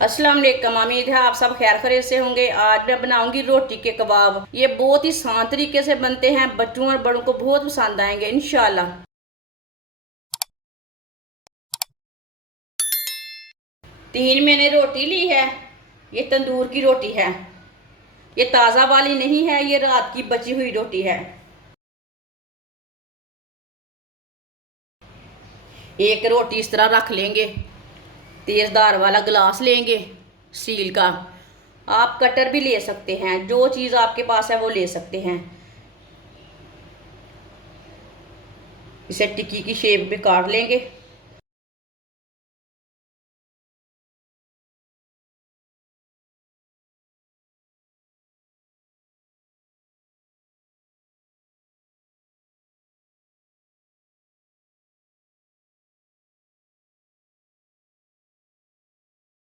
अस्सलाम वालेकुम। उम्मीद है आप सब खैर खैरियत से होंगे। आज मैं बनाऊंगी रोटी के कबाब। ये बहुत ही आसान तरीके से बनते हैं, बच्चों और बड़ों को बहुत पसंद आएंगे इंशाल्लाह। 3 मैंने रोटी ली है। ये तंदूर की रोटी है, ये ताज़ा वाली नहीं है, ये रात की बची हुई रोटी है। एक रोटी इस तरह रख लेंगे, तेज़दार वाला गिलास लेंगे स्टील का। आप कटर भी ले सकते हैं, जो चीज़ आपके पास है वो ले सकते हैं। इसे टिक्की की शेप में काट लेंगे।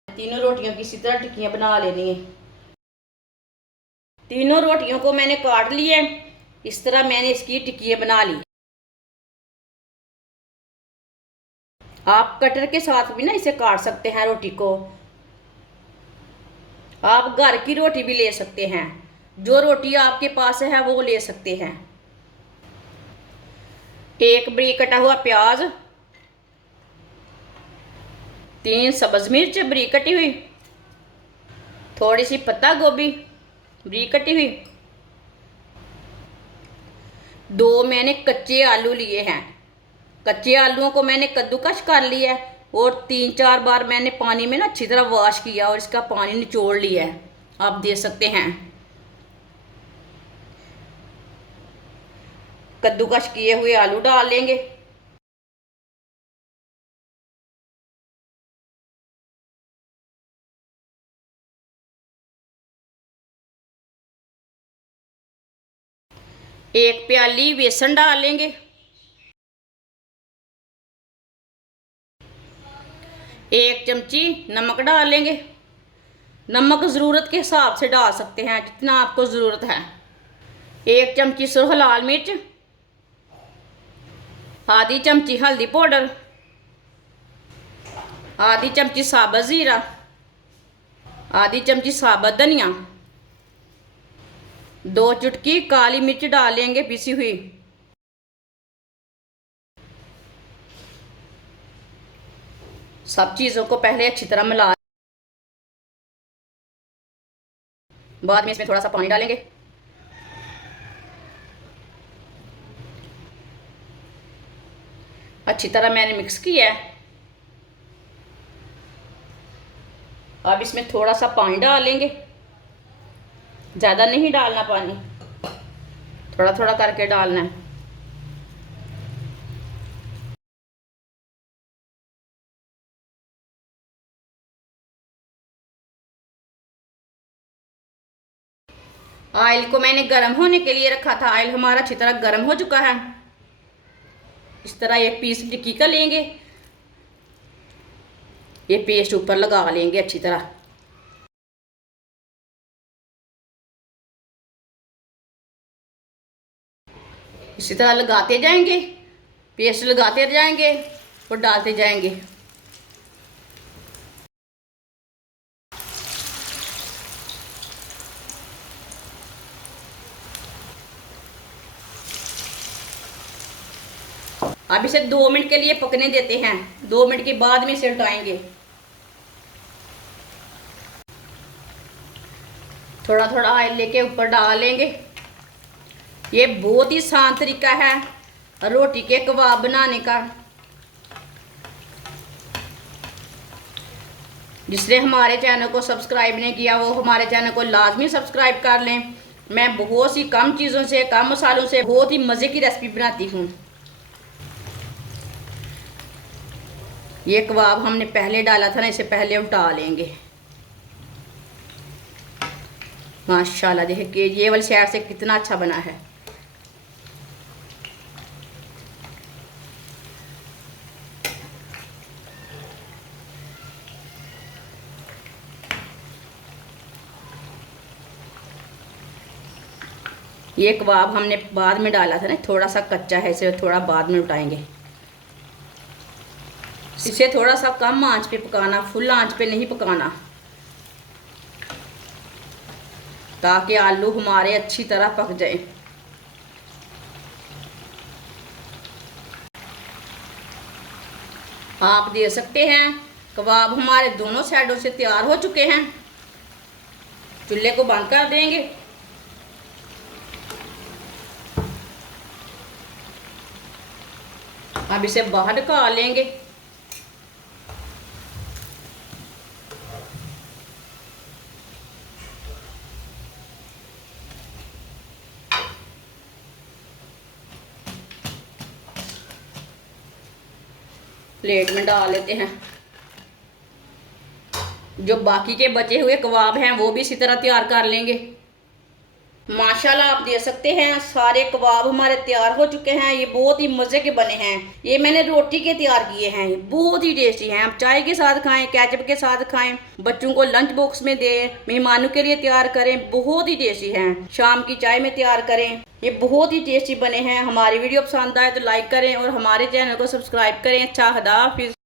तीनों रोटियों की इसी तरह टिक्कियाँ बना लेनी है। तीनों रोटियों को मैंने काट लिया, इस तरह मैंने इसकी टिक्कियाँ बना ली। आप कटर के साथ भी ना इसे काट सकते हैं रोटी को। आप घर की रोटी भी ले सकते हैं, जो रोटी आपके पास है वो ले सकते हैं। एक बरीक कटा हुआ प्याज, 3 सब्ज मिर्च बरीक कटी हुई, थोड़ी सी पत्ता गोभी बरीक कटी हुई, 2 मैंने कच्चे आलू लिए हैं। कच्चे आलूओं को मैंने कद्दूकश कर लिया है और 3-4 बार मैंने पानी में ना अच्छी तरह वॉश किया और इसका पानी निचोड़ लिया है, आप दे सकते हैं। कद्दूकश किए हुए आलू डाल लेंगे। एक प्याली बेसन डाल लेंगे। एक चमची नमक डाल लेंगे। नमक ज़रूरत के हिसाब से डाल सकते हैं, जितना आपको ज़रूरत है। एक चमची सुरख लाल मिर्च, आधी चमची हल्दी पाउडर, आधी चमची साबुत ज़ीरा, आधी चमची साबुत धनिया, 2 चुटकी काली मिर्च डाल लेंगे पिसी हुई। सब चीज़ों को पहले अच्छी तरह मिला, बाद में इसमें थोड़ा सा पानी डालेंगे। अच्छी तरह मैंने मिक्स किया है। अब इसमें थोड़ा सा पानी डालेंगे, ज़्यादा नहीं डालना पानी, थोड़ा थोड़ा करके डालना है। ऑयल को मैंने गर्म होने के लिए रखा था। ऑयल हमारा अच्छी तरह गर्म हो चुका है। इस तरह एक पीस टिक्की का लेंगे, ये पेस्ट ऊपर लगा लेंगे अच्छी तरह। इसी तरह लगाते जाएंगे, पेस्ट लगाते जाएंगे और डालते जाएंगे। अब इसे 2 मिनट के लिए पकने देते हैं। 2 मिनट के बाद में इसे उठाएंगे। थोड़ा थोड़ा ऑयल लेके ऊपर डाल लेंगे। ये बहुत ही आसान तरीका है रोटी के कबाब बनाने का। जिसने हमारे चैनल को सब्सक्राइब नहीं किया वो हमारे चैनल को लाजमी सब्सक्राइब कर लें। मैं बहुत सी कम चीज़ों से, कम मसालों से बहुत ही मज़े की रेसिपी बनाती हूँ। ये कबाब हमने पहले डाला था ना, इसे पहले उठा लेंगे। माशाल्लाह देखिए ये वाली साइड से कितना अच्छा बना है। ये कबाब हमने बाद में डाला था ना, थोड़ा सा कच्चा है, इसे थोड़ा बाद में उठाएंगे। इसे थोड़ा सा कम आंच पे पकाना, फुल आंच पे नहीं पकाना। ताकि आलू हमारे अच्छी तरह पक जाए। आप देख सकते हैं कबाब हमारे दोनों साइडों से तैयार हो चुके हैं। चूल्हे को बंद कर देंगे। अब इसे बाहर निकाल लेंगे। प्लेट में डाल लेते हैं। जो बाकी के बचे हुए कबाब हैं वो भी इसी तरह तैयार कर लेंगे। माशाल्लाह आप देख सकते हैं सारे कबाब हमारे तैयार हो चुके हैं। ये बहुत ही मज़े के बने हैं। ये मैंने रोटी के तैयार किए हैं। ये बहुत ही टेस्टी हैं। आप चाय के साथ खाएं, केचप के साथ खाएं, बच्चों को लंच बॉक्स में दें, मेहमानों के लिए तैयार करें। बहुत ही टेस्टी हैं। शाम की चाय में तैयार करें। ये बहुत ही टेस्टी बने हैं। हमारी वीडियो पसंद आए तो लाइक करें और हमारे चैनल को सब्सक्राइब करें। अच्छा, खुदा हाफिज़।